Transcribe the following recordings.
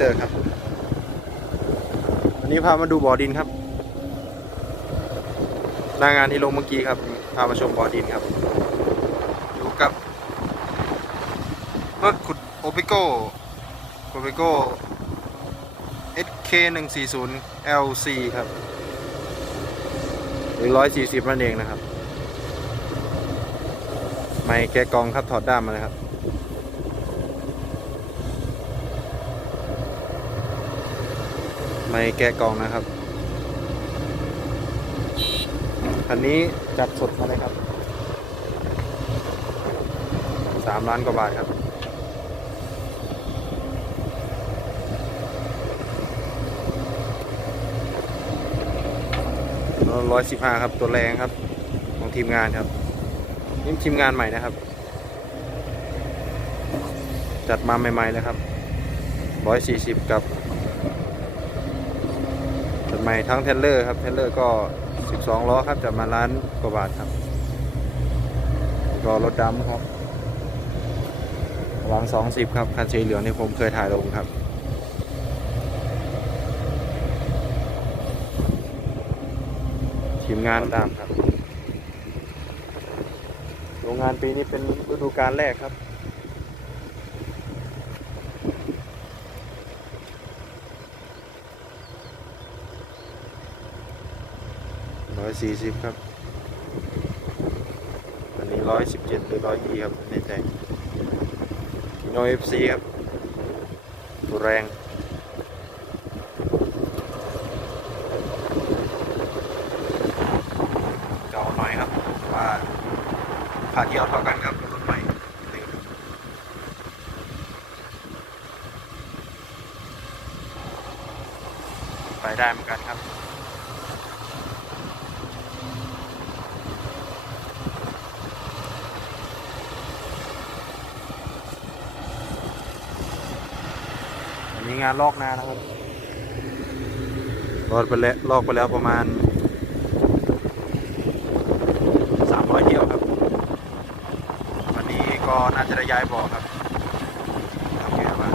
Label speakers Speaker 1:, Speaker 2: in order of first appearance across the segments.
Speaker 1: เตอร์ครับวันนี้พามาดูบ่อดินครับหน้างานที่ลงเมื่อกี้ครับ พามาชมบ่อดินครับ อยู่กับรถขุดโอปิโก้โอปิโก้ SK 1 4 0 LC ครับหรือ140นั่นเองนะครับ ไม่แกะกองครับถอดด้ามมาเลยครับ ไม่แกะกองนะครับคันนี้จัดสดมาเลยครับสามล้านกว่าบาทครับร้อยสิบห้าครับตัวแรงครับ ของทีมงานครับนี่ทีมงานใหม่นะครับ จัดมาใหม่ๆเลยครับร้อยสี่สิบกับ ม่ทั้งเทเลอร์ครับเทเลอร์ก็สิบสองล้อครับจัดมาล้านกว่าบาทครับก็รถดำครับวางสองสิบครับ คันสีเหลืองที่ผมเคยถ่ายลงครับทีมงานตามครับ โรงงานปีนี้เป็นฤดูการแรกครับ ร้อยสี่สิบครับอันนี้ร้อยสิบเจ็ดหรือร้อยยี่ครับในใจโนเอฟซีครับตัวแรงเก่าหน่อยครับว่าผ่าเที่ยวเท่ากันครับรถใหม่ไปได้เหมือนกันครับ งานลอกนานะครับลอกไปแล้วลอกไปแล้วประมาณสามร้อยเที่ยวครับ วันนี้ก็น่าจะได้ย้ายบ่อครับทำเยอะมาก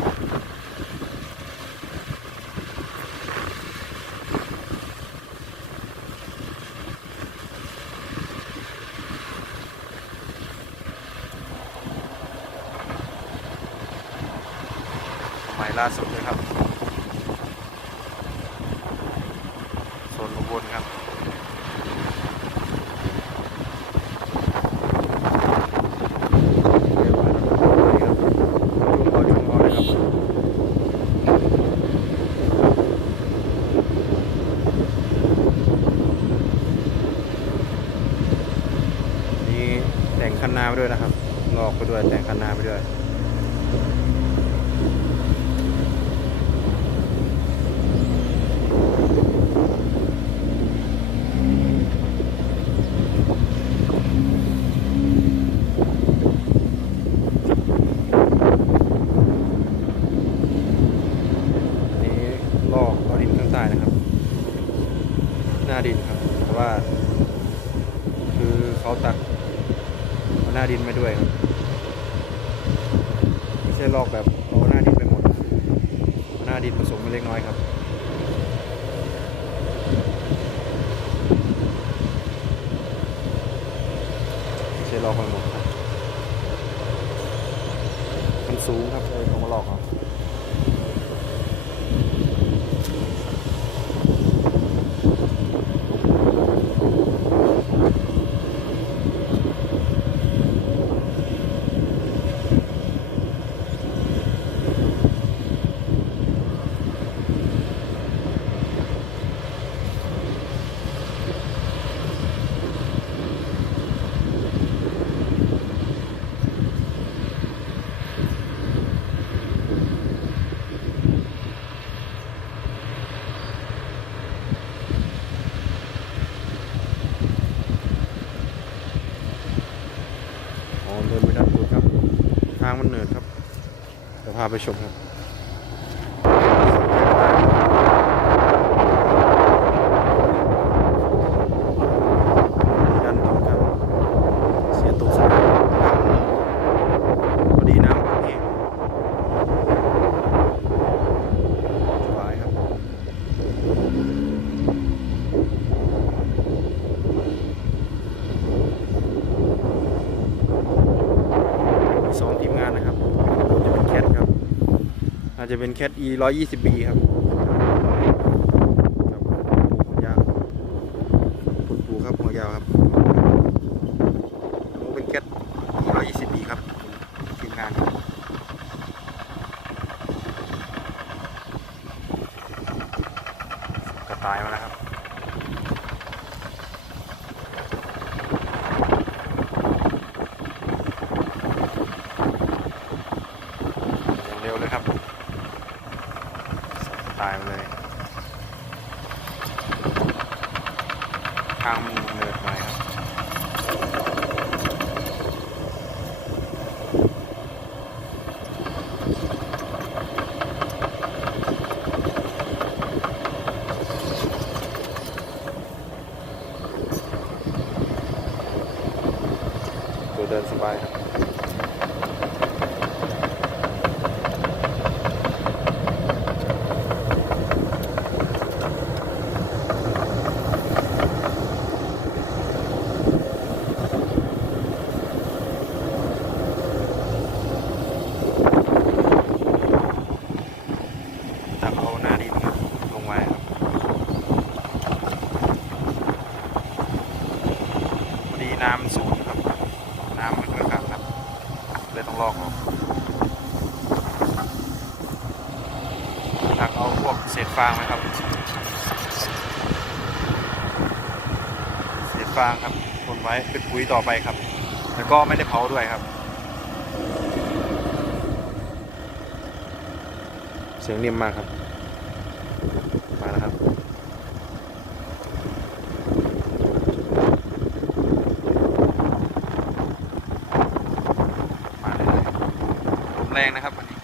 Speaker 1: ให ม่ล่าสุดเลยครับโซนอุบลครับนี่แต่งคันนาไปด้วยนะครับ งอกไปด้วยแต่งคันนาไปด้วย อันนี้ลอกเอาดินข้างใต้นะครับ หน้าดินครับ เพราะว่า คือเขาตักเอาหน้าดินไปด้วยครับ ไม่ใช่ลอกแบบเอาหน้าดินไปหมดเอาหน้า ดินผสมไปเล็กน้อยครับไม่ใช่รอคอยหมดครับมันสูงครับเลยเขามาลอกเอา อ๋อเดินไปด้านบนครับ ทางมันเนินครับเดี๋ยวพาไปชมครับ ด้านบนครับ เสียตัวสายพอดีน้ำแห้ง อาจจะเป็นแคท e 120 b ครับครับหัวยาวปูครับหัวยาวครับโอ้เป็นแคท e 120 b ครับทีมงานครับกระต่ายมาแล้วครับ อย่างเร็วเลยครับ ตายมาเลย ทางมันเนินไปครับตัวเดินสบายครับ ตักเอาหน้าดินครับลงไว้ครับพอดีน้ำมันสูงครับ น้ำมันค่อนข้างครับเลย ต้องลอกออกตักเอาพวกเศษฟางไหมครับ เศษฟางครับทนไว้เป็นปุ๋ยต่อไปครับ แล้วก็ไม่ได้เผาด้วยครับ เสียงเนิ่มมากครับ มาแล้วครับ มาเลยเลยครับลม แรงนะครับวันนี้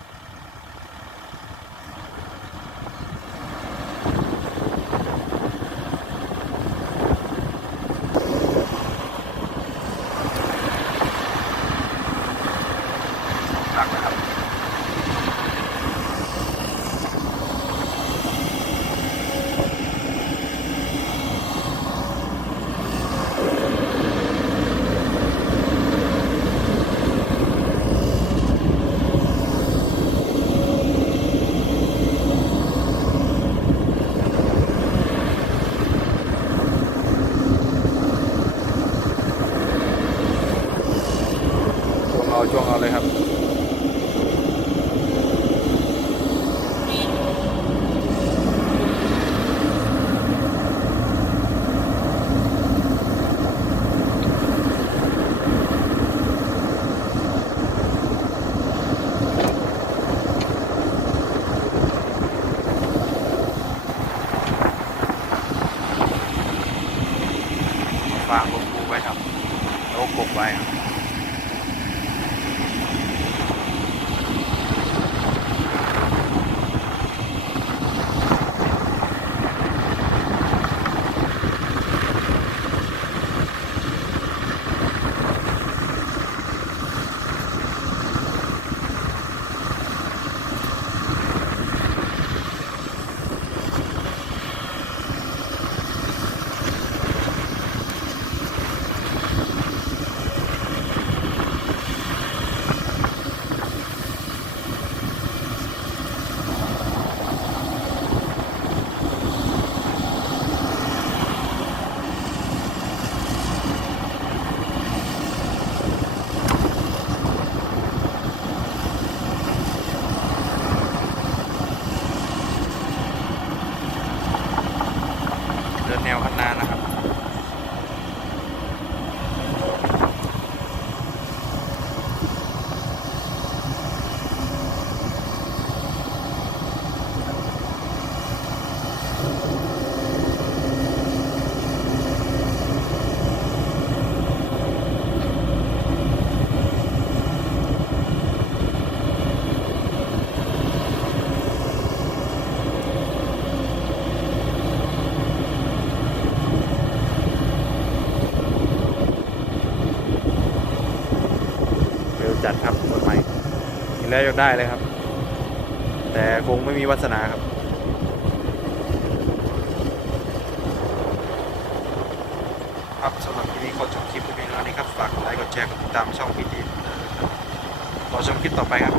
Speaker 1: ตักนะครับ ช่วงเอาช่วงเอาเลยครับ ฟางลงปูไว้ครับ แล้วกบไว้ครับ เดินแนวข้างหน้านะครับ เร็ว จัดครับรถใหม่เห็นแล้วอยากได้เลยครับ แต่คงไม่มีวาสนาครับครับสำหรับที่นี้ขอจบคลิปเพียงเท่านี้ครับ ฝากกดไลค์กดแชร์กดติดตามช่องพีทีรอชมคลิปต่อไปครับ